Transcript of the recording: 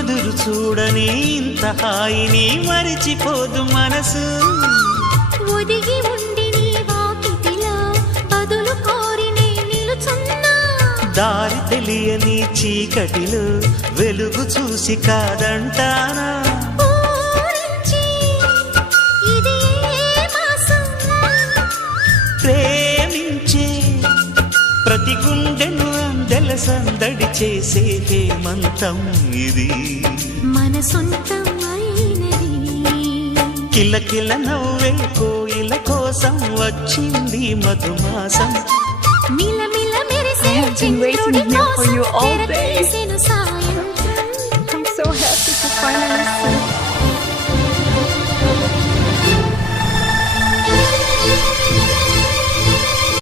ఎదురు చూడని ఇంత హాయిని మరిచిపోదు మనసు. ఒదిగి ఉండి నీ వాకిటిలో బదులు కోరి నే నిలుచున్నా. దారి తెలియని చీకటిలో వెలుగు చూసి కాదంటానా. ఊరించి ఇది ఏ మాసం? ప్రేమించే ప్రతి గుండెను అందెల సందడి చేసే హేమంతం ఇది. మన సొంతం అయినది. కిలకిల నవ్వే కోయిల కోసం వచ్చింది మధుమాసం. మిలమిల మెరిసే I have been waiting here for you all day. తెరతీసెను సాయంత్రం. I'm so happy to finally see